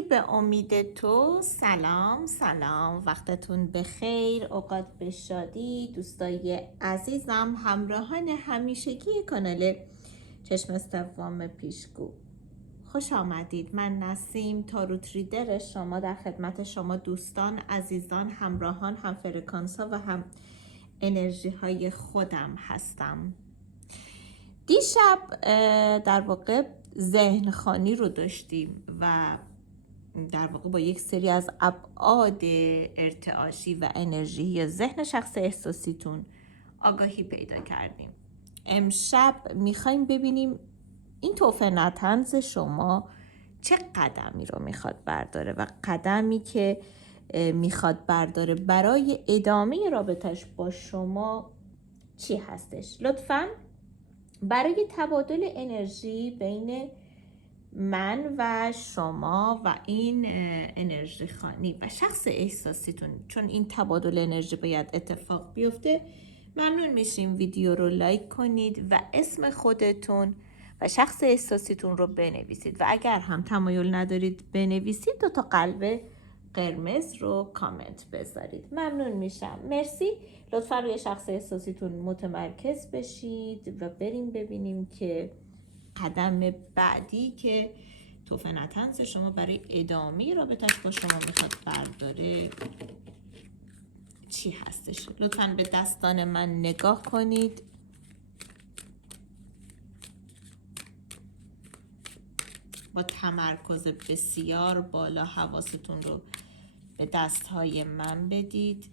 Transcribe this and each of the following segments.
به امید تو. سلام وقتتون بخیر، اوقات به شادی. دوستای عزیزم، همراهان همیشگی کانال چشم سوم پیشگو، خوش آمدید. من نسیم تاروت ریدر شما در خدمت شما دوستان عزیزان، همراهان، هم فرکانس ها و هم انرژی های خودم هستم. دیشب در واقع ذهن خوانی رو داشتیم و در واقع با یک سری از ابعاد ارتعاشی و انرژی یا ذهن شخص احساسیتون آگاهی پیدا کردیم. امشب میخوایم ببینیم این توفه نطنز شما چه قدمی رو میخواد برداره و قدمی که میخواد برداره برای ادامه رابطش با شما چی هستش. لطفاً برای تبادل انرژی بین من و شما و این انرژی خوانی و شخص احساسیتون، چون این تبادل انرژی باید اتفاق بیفته، ممنون میشیم ویدیو رو لایک کنید و اسم خودتون و شخص احساسیتون رو بنویسید و اگر هم تمایل ندارید بنویسید 2 تا قلب قرمز رو کامنت بذارید. ممنون میشم. مرسی. لطفا روی شخص احساسیتون متمرکز بشید و بریم ببینیم که قدم بعدی که توفه نطنز شما برای ادامه رابطش با شما میخواد برداره چی هستش. لطفاً به دستان من نگاه کنید. با تمرکز بسیار بالا حواستون رو به دستهای من بدید.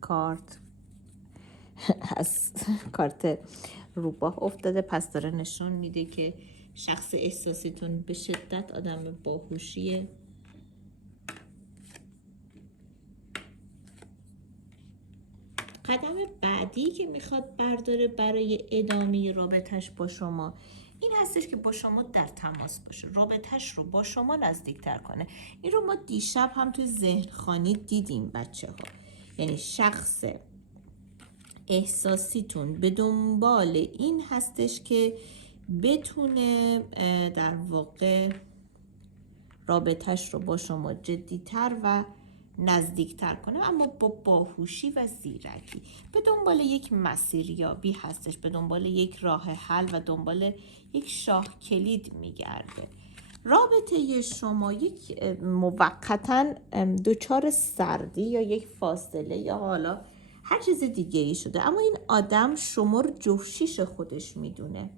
کارت از کارت روباه افتاده، پس داره نشون میده که شخص احساسیتون به شدت آدم باهوشیه. قدم بعدی که میخواد برداره برای ادامه رابطش با شما این هستش که با شما در تماس باشه، رابطش رو با شما نزدیکتر کنه. این رو ما دیشب هم توی ذهن خوانی دیدیم بچه ها. یعنی شخص احساسیتون به دنبال این هستش که بتونه در واقع رابطش رو با شما جدیتر و نزدیکتر کنه، اما با باهوشی و زیرکی. به دنبال یک مسیریابی هستش، به دنبال یک راه حل و دنبال یک شاه کلید میگرده. رابطه شما یک موقتاً دچار سردی یا یک فاصله یا حالا هر چیز دیگه ای شده، اما این آدم شما رو جوشیش خودش میدونه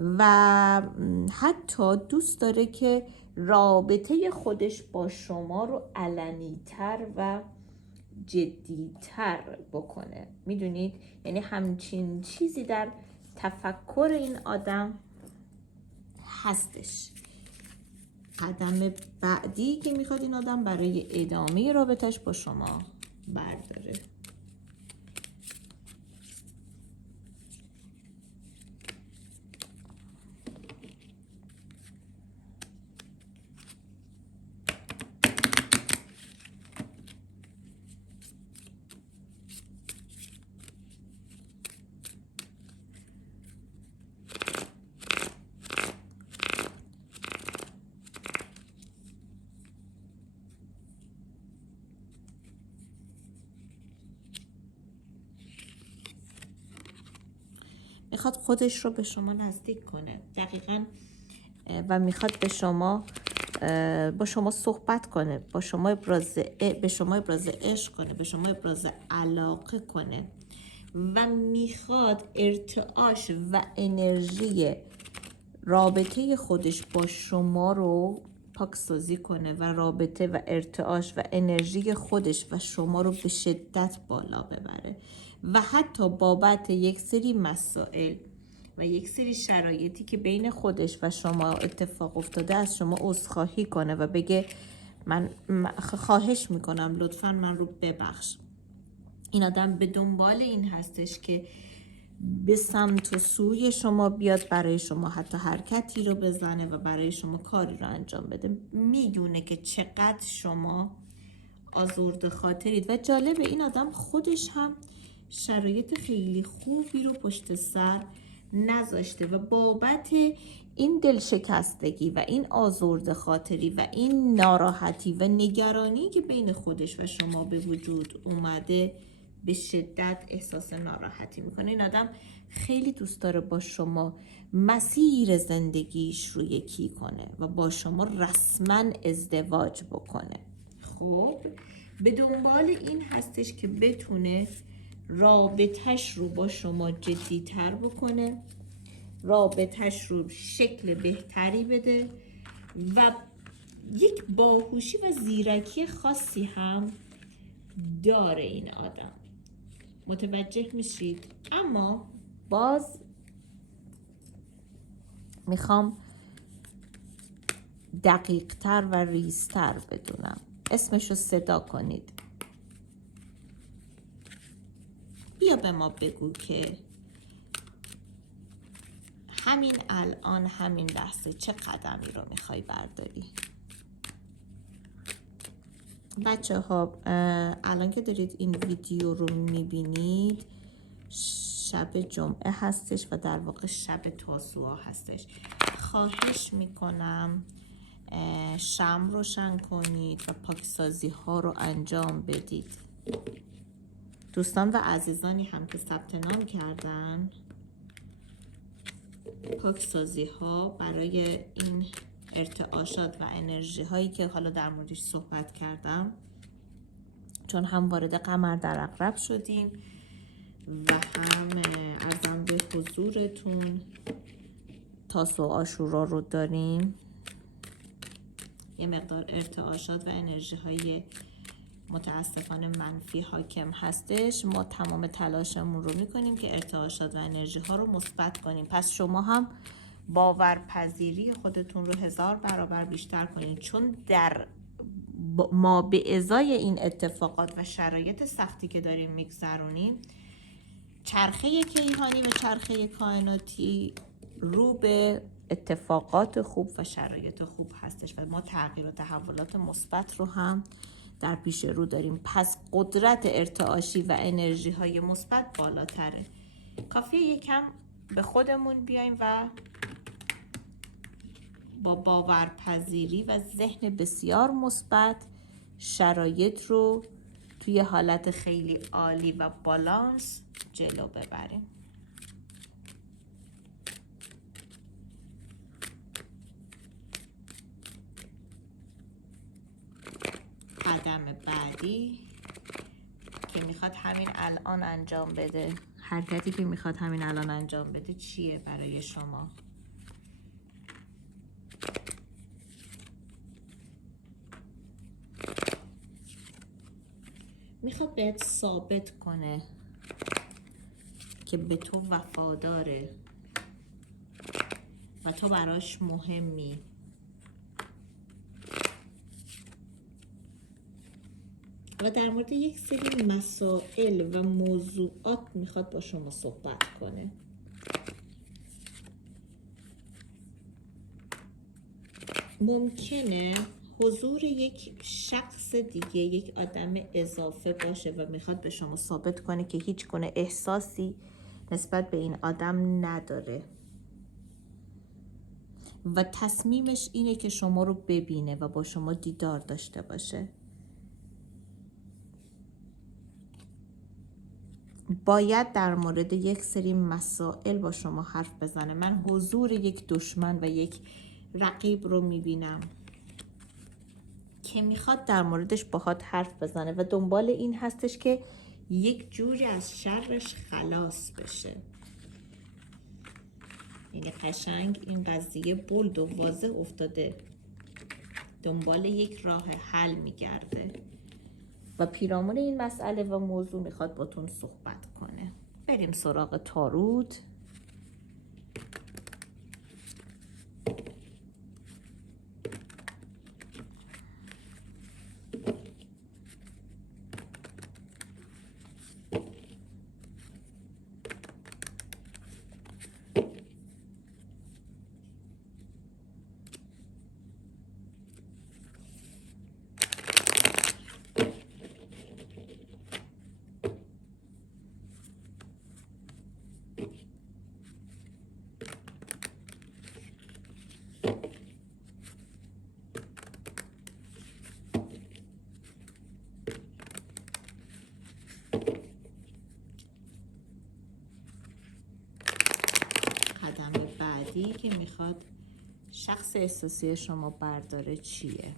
و حتی دوست داره که رابطه خودش با شما رو علنی‌تر و جدی‌تر بکنه. میدونید؟ یعنی همچین چیزی در تفکر این آدم هستش. قدم بعدی که میخواد این آدم برای ادامه رابطش با شما برداره. میخواد خودش رو به شما نزدیک کنه دقیقاً، و میخواد به شما با شما صحبت کنه، با شما به شما ابراز عشق کنه، به شما ابراز علاقه کنه و میخواد ارتعاش و انرژی رابطه خودش با شما رو پاکسازی کنه و رابطه و ارتعاش و انرژی خودش و شما رو به شدت بالا ببره و حتی بابت یک سری مسائل و یک سری شرایطی که بین خودش و شما اتفاق افتاده از شما عذرخواهی کنه و بگه من خواهش میکنم لطفاً من رو ببخش. این آدم به دنبال این هستش که به سمت و سوی شما بیاد، برای شما حتی حرکتی رو بزنه و برای شما کاری رو انجام بده. میدونه که چقدر شما آزرده خاطرید و جالبه این آدم خودش هم شرایط خیلی خوبی رو پشت سر نذاشته و بابت این دلشکستگی و این آزرده خاطری و این ناراحتی و نگرانی که بین خودش و شما به وجود اومده به شدت احساس ناراحتی میکنه. این آدم خیلی دوست داره با شما مسیر زندگیش رو یکی کنه و با شما رسما ازدواج بکنه. خب به دنبال این هستش که بتونه رابطش رو با شما جدی‌تر بکنه، رابطش رو شکل بهتری بده و یک باهوشی و زیرکی خاصی هم داره این آدم. متوجه میشید؟ اما باز میخوام دقیق‌تر و ریزتر بدونم. اسمش رو صدا کنید. بیا به ما بگو که همین الان، همین لحظه چه قدمی رو میخوای برداری؟ بچه ها الان که دارید این ویدیو رو میبینید شب جمعه هستش و در واقع شب تاسوعا هستش. خواهش میکنم شمع روشن کنید و پاکسازی ها رو انجام بدید. دوستان و عزیزانی هم که ثبت نام کردن، پاکسازی ها برای این ارتعاشات و انرژی هایی که حالا در موردش صحبت کردم، چون هم وارد قمر در عقرب شدیم و هم ارزم به حضورتون تاسوع و عاشورا رو داریم. یه مقدار ارتعاشات و انرژی های متاسفانه منفی حاکم هستش. ما تمام تلاشمون رو میکنیم که ارتعاشات و انرژی ها رو مثبت کنیم. پس شما هم باورپذیری خودتون رو 1000 برابر بیشتر کنید، چون در ما به ازای این اتفاقات و شرایط سختی که داریم میگذرونیم، چرخه کیهانی و چرخه کائناتی رو به اتفاقات خوب و شرایط خوب هستش و ما تغییر و تحولات مثبت رو هم در پیش رو داریم. پس قدرت ارتعاشی و انرژی های مثبت بالاتره. کافیه یکم به خودمون بیایم و با باورپذیری و ذهن بسیار مثبت شرایط رو توی حالت خیلی عالی و بالانس جلو ببریم. قدم بعدی که میخواد همین الان انجام بده، حرکتی که میخواد همین الان انجام بده چیه برای شما؟ میخواد بهت ثابت کنه که به تو وفاداره و تو براش مهمی. و در مورد یک سری مسائل و موضوعات میخواد با شما صحبت کنه. ممکنه حضور یک شخص دیگه، یک آدم اضافه باشه و میخواد به شما ثابت کنه که هیچ گونه احساسی نسبت به این آدم نداره و تصمیمش اینه که شما رو ببینه و با شما دیدار داشته باشه. باید در مورد یک سری مسائل با شما حرف بزنه. من حضور یک دشمن و یک رقیب رو میبینم که میخواد در موردش باهات حرف بزنه و دنبال این هستش که یک جوری از شرش خلاص بشه. یعنی قشنگ این قضیه بولد و واضح افتاده، دنبال یک راه حل میگرده و پیرامون این مسئله و موضوع میخواد باتون صحبت کنه. بریم سراغ تاروت. قدم بعدی که میخواد شخص احساسی شما برداره چیه؟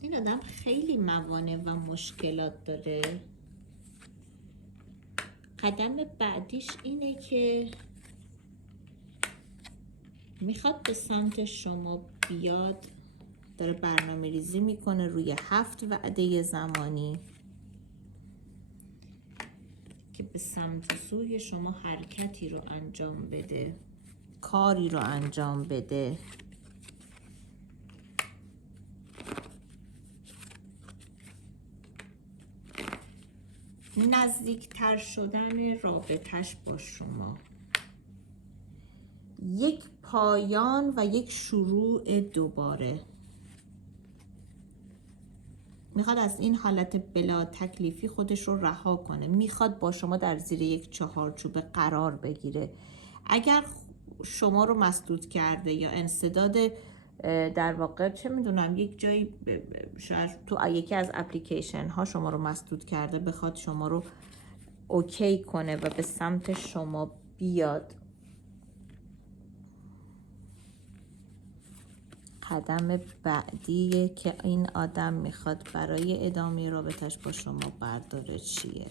این آدم خیلی موانع و مشکلات داره. قدم بعدیش اینه که میخواد به سمت شما بیاد، داره برنامه ریزی میکنه روی 7 وعده زمانی که به سمت سوی شما حرکتی رو انجام بده، کاری رو انجام بده. نزدیکتر شدن رابطش با شما، یک پایان و یک شروع دوباره. میخواد از این حالت بلا تکلیفی خودش رو رها کنه، میخواد با شما در زیر یک چهارچوبه قرار بگیره. اگر شما رو مسدود کرده یا انسداد در واقع چه میدونم یک جایی شاید تو یکی از اپلیکیشن ها شما رو مسدود کرده، بخواد شما رو اوکی کنه و به سمت شما بیاد. قدم بعدیه که این آدم میخواد برای ادامه رابطش با شما برداره چیه؟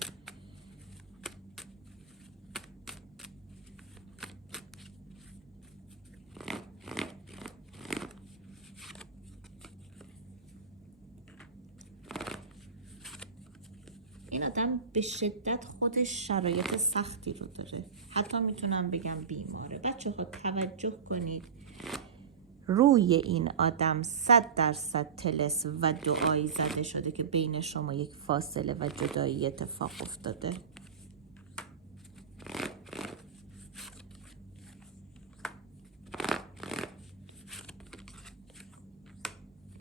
این آدم به شدت خودش شرایط سختی رو داره، حتی میتونم بگم بیماره. بچه ها توجه کنید، روی این آدم 100% طلس و دعایی زده شده که بین شما یک فاصله و جدایی اتفاق افتاده.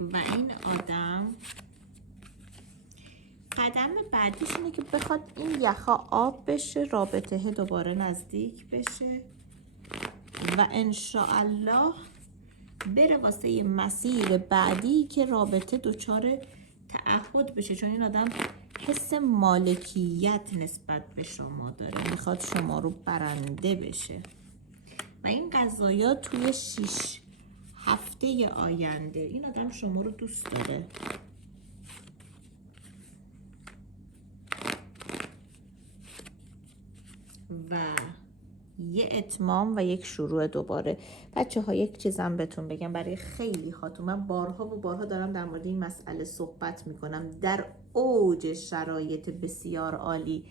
و این آدم قدم بعدیش اینه که بخواد این یخا آب بشه، رابطه دوباره نزدیک بشه و انشاءالله بره واسه مسیر بعدی که رابطه دچار تعهد بشه. چون این آدم حس مالکیت نسبت به شما داره، میخواد شما رو برنده بشه و این قضایا توی 6 هفته آینده این آدم شما رو دوست داره. و یه اتمام و یک شروع دوباره. بچه ها یک چیزم بهتون بگم، برای خیلی هاتون من بارها و بارها دارم در مورد این مسئله صحبت میکنم. در اوج شرایط بسیار عالی،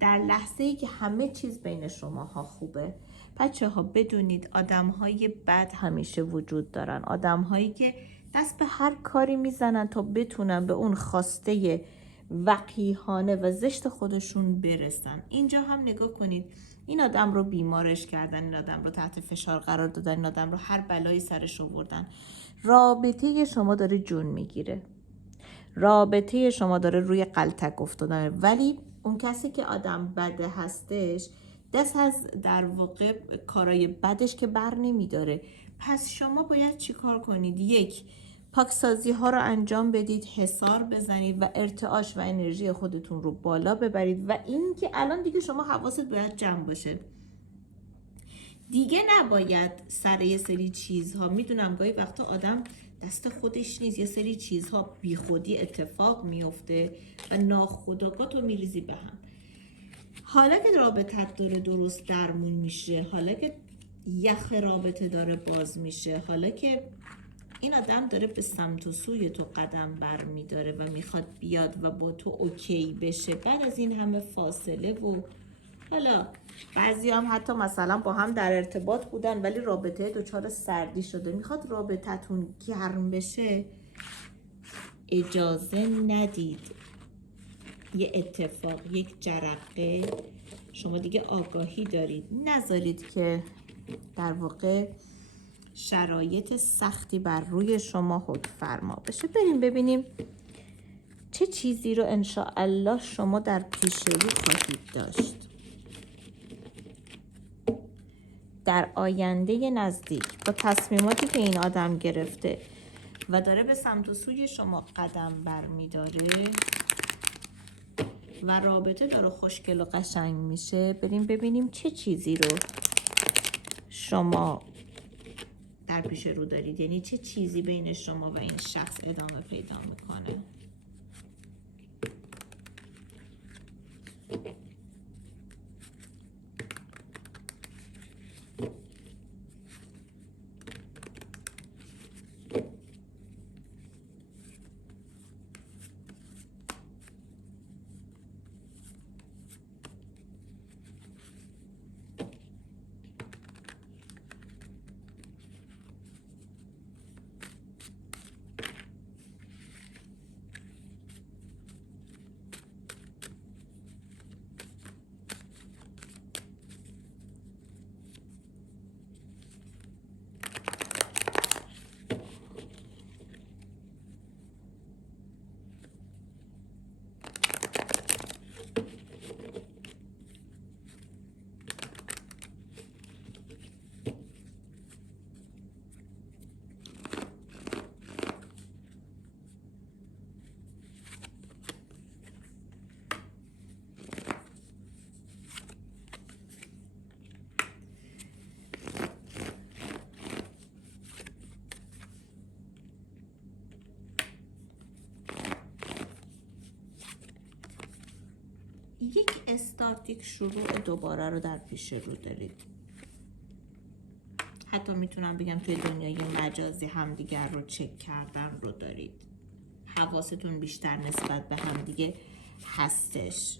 در لحظه ای که همه چیز بین شماها خوبه، بچه ها بدونید آدم های بد همیشه وجود دارن. آدم هایی که دست به هر کاری میزنن تا بتونن به اون خواسته وقیحانه و زشت خودشون برسن. اینجا هم نگاه کنید، این آدم رو بیمارش کردن، این آدم رو تحت فشار قرار دادن، این آدم رو هر بلایی سرش آوردن. رابطه شما داره جون میگیره، رابطه شما داره روی غلطک افتادن، ولی اون کسی که آدم بده هستش دست از در واقع کارای بدش که بر نمیداره. پس شما باید چی کار کنید؟ یک، پاکسازی ها رو انجام بدید، حصار بزنید و ارتعاش و انرژی خودتون رو بالا ببرید. و این که الان دیگه شما حواست باید جمع باشه، دیگه نباید سر یه سری چیزها، میدونم گاهی وقتا آدم دست خودش نیست، یه سری چیزها بی خودی اتفاق میفته و ناخودآگاه تو میریزی به هم. حالا که رابطت داره درست درمون میشه، حالا که یخ رابطه داره باز میشه، حالا که این آدم داره به سمت و سوی تو قدم بر میداره و میخواد بیاد و با تو اوکی بشه بعد از این همه فاصله، و حالا بعضی هم حتی مثلا با هم در ارتباط بودن ولی رابطه دچار سردی شده، میخواد رابطتون گرم بشه، اجازه ندید یه اتفاق، یک جرقه، شما دیگه آگاهی دارید، نذارید که در واقع شرایط سختی بر روی شما حکم فرما بشه. بریم ببینیم چه چیزی رو انشاءالله شما در پیش رو خواهید داشت در آینده نزدیک با تصمیماتی که این آدم گرفته و داره به سمت و سوی شما قدم بر میداره و رابطه داره خوشگل و قشنگ میشه. بریم ببینیم چه چیزی رو شما در پیش رو دارید، یعنی چه چیزی بین شما و این شخص ادامه پیدا میکنه. یک استارت، یک شروع دوباره رو در پیش رو دارید. حتی میتونم بگم توی دنیای مجازی همدیگر رو چک کردن رو دارید. حواستون بیشتر نسبت به همدیگه هستش.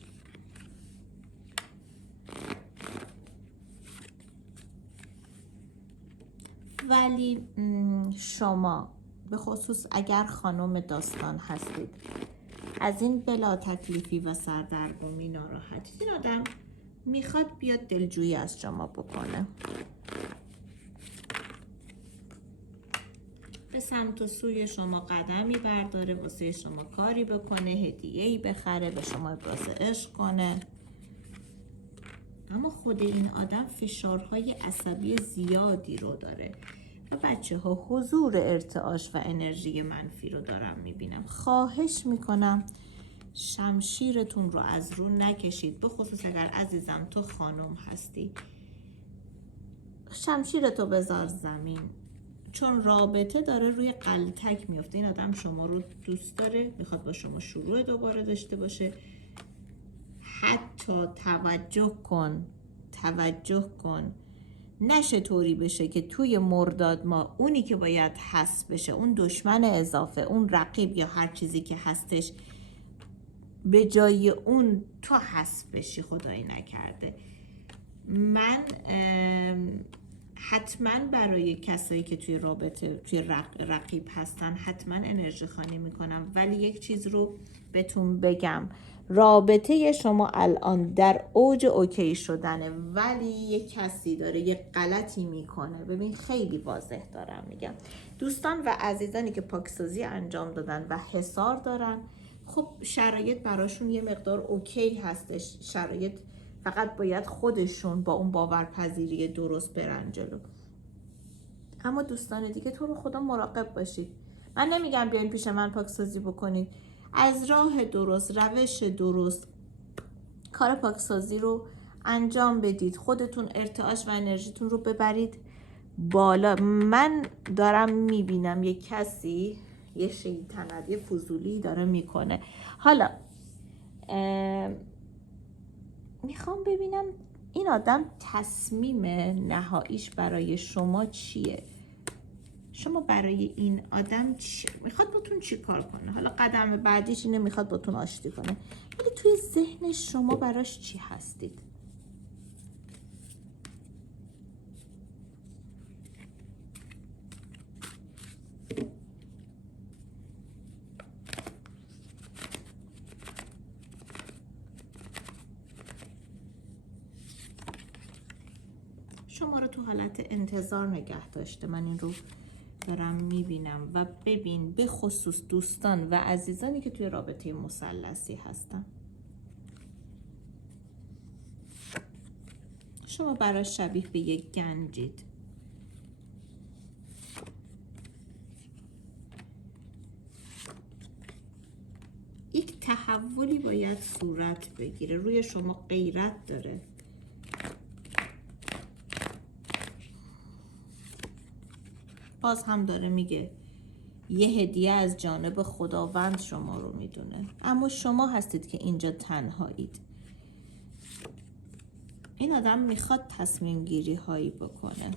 ولی شما به خصوص اگر خانم داستان هستید از این بلا تکلیفی و سردرگمی ناراحتید. این آدم میخواد بیاد دلجویی از شما بکنه، به سمت و سوی شما قدمی برداره، واسه شما کاری بکنه، هدیه‌ای بخره، به شما ابراز عشق کنه. اما خود این آدم فشارهای عصبی زیادی رو داره و بچه ها حضور ارتعاش و انرژی منفی رو دارم میبینم. خواهش میکنم شمشیرتون رو از رو نکشید، به خصوص اگر عزیزم تو خانم هستی. شمشیرتو بذار زمین، چون رابطه داره روی غلطک میفته. این آدم شما رو دوست داره، میخواد با شما شروع دوباره داشته باشه. حتی توجه کن نشه طوری بشه که توی مرداد ما اونی که باید حذف بشه، اون دشمن اضافه، اون رقیب یا هر چیزی که هستش، به جای اون تو حذف بشی. خدایی نکرده. من حتما برای کسایی که توی رابطه توی رقیب هستن حتما انرژی خوانی میکنم، ولی یک چیز رو بهتون بگم رابطه شما الان در اوج اوکی شدنه، ولی یک کسی داره یک غلطی میکنه. ببین خیلی واضح دارم میگم. دوستان و عزیزانی که پاکسازی انجام دادن و حصار دارن، خب شرایط براشون یه مقدار اوکی هستش. شرایط فقط باید خودشون با اون باورپذیری درست برن جلو. اما دوستان دیگه تو رو خدا مراقب باشید. من نمیگم بیاین پیش من پاکسازی بکنید، از راه درست، روش درست کار پاکسازی رو انجام بدید. خودتون ارتعاش و انرژیتون رو ببرید بالا. من دارم میبینم یک کسی، یه شیطنت، یه فضولی داره میکنه. حالا میخوام ببینم این آدم تصمیم نهاییش برای شما چیه؟ شما برای این آدم میخواد باتون چی کار کنه؟ حالا قدم بعدیش اینه میخواد باتون آشتی کنه، ولی توی ذهن شما براش چی هستید؟ شما رو تو حالت انتظار نگه داشته. من این رو دارم میبینم. و ببین به خصوص دوستان و عزیزانی که توی رابطه مثلثی هستن، شما براش شبیه به یک گنجید. یک تحولی باید صورت بگیره. روی شما غیرت داره. باز هم داره میگه یه هدیه از جانب خداوند شما رو میدونه، اما شما هستید که اینجا تنهایید. این آدم میخواد تصمیم گیری هایی بکنه.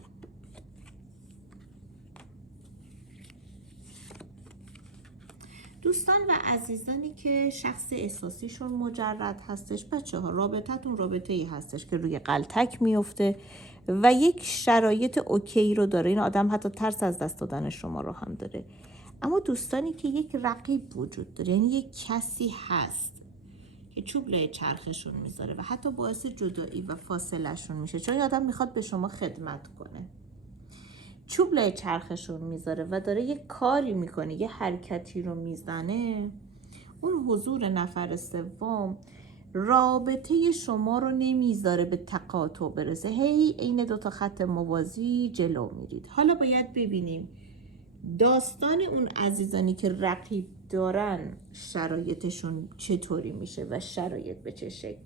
دوستان و عزیزانی که شخص احساسیشون مجرد هستش، بچه ها رابطتون رابطه ای هستش که روی غلطک میفته و یک شرایط اوکی رو داره. این آدم حتی ترس از دست دادن شما رو هم داره. اما دوستانی که یک رقیب وجود داره، یعنی یک کسی هست که چوب لای چرخشون میذاره و حتی باعث جدایی و فاصله شون میشه، چون این آدم میخواد به شما خدمت کنه. چوب لای چرخشون میذاره و داره یه کاری میکنه، یه حرکتی رو میزنه. اون حضور نفر سوم رابطه شما رو نمیذاره به تقاطع برسه. هی عین دوتا خط موازی جلو میرید. حالا باید ببینیم داستان اون عزیزانی که رقیب دارن شرایطشون چطوری میشه و شرایط به چه شکل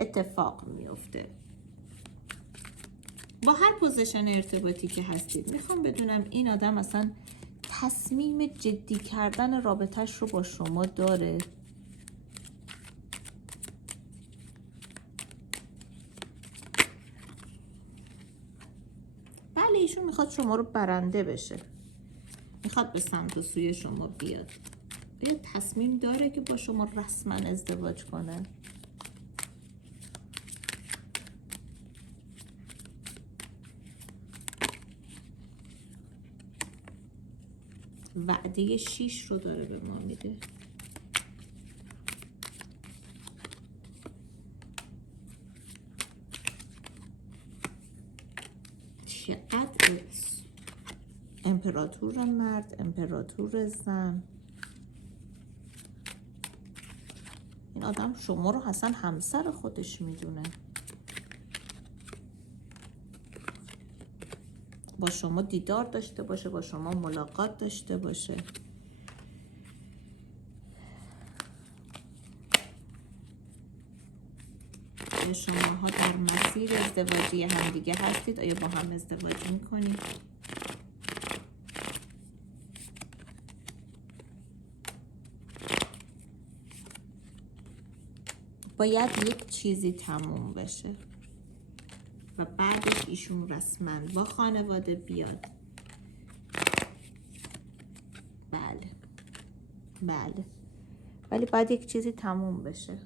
اتفاق میفته. با هر پوزیشن ارتباطی که هستید میخوام بدونم این آدم اصلا تصمیم جدی کردن رابطهش رو با شما داره؟ بله، ایشون میخواد شما رو برنده بشه، میخواد به سمت و سوی شما بیاد. یه تصمیم داره که با شما رسما ازدواج کنه. وعده 6 رو داره به ما میده. چقدر امپراتور مرد، امپراتور زن. این آدم شما رو اصلا همسر خودش میدونه، با شما دیدار داشته باشه، با شما ملاقات داشته باشه. شماها در مسیر ازدواجی همدیگه هستید؟ آیا با هم ازدواج میکنید؟ باید یک چیزی تموم بشه و بعدش ایشون رسما با خانواده بیاد. بله ولی باید یک چیزی تموم بشه.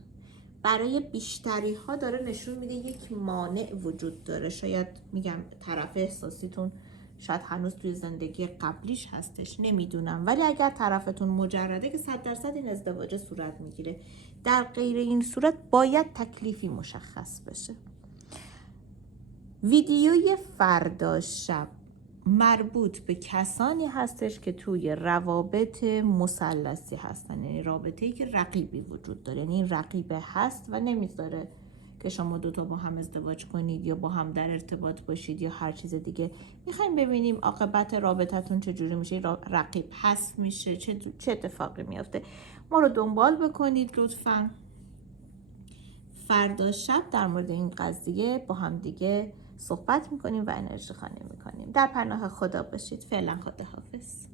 برای بیشتری ها داره نشون میده یک مانع وجود داره. شاید میگم طرف احساسیتون شاید هنوز توی زندگی قبلیش هستش، نمیدونم. ولی اگر طرفتون مجرده که 100% این ازدواج صورت میگیره. در غیر این صورت باید تکلیفی مشخص بشه. ویدیوی فردا شب مربوط به کسانی هستش که توی روابط مثلثی هستن، یعنی رابطه‌ای که رقیبی وجود داره، یعنی این رقیبه هست و نمیذاره که شما دوتا با هم ازدواج کنید یا با هم در ارتباط باشید یا هر چیز دیگه. میخوایم ببینیم عاقبت رابطتون چجوری میشه، رقیب حذف میشه، چه اتفاقی میافته. ما رو دنبال بکنید لطفاً. فردا شب در مورد این قضیه با هم دیگه صحبت میکنیم و انرژی خوانی میکنیم. در پناه خدا باشید. فعلا خداحافظ.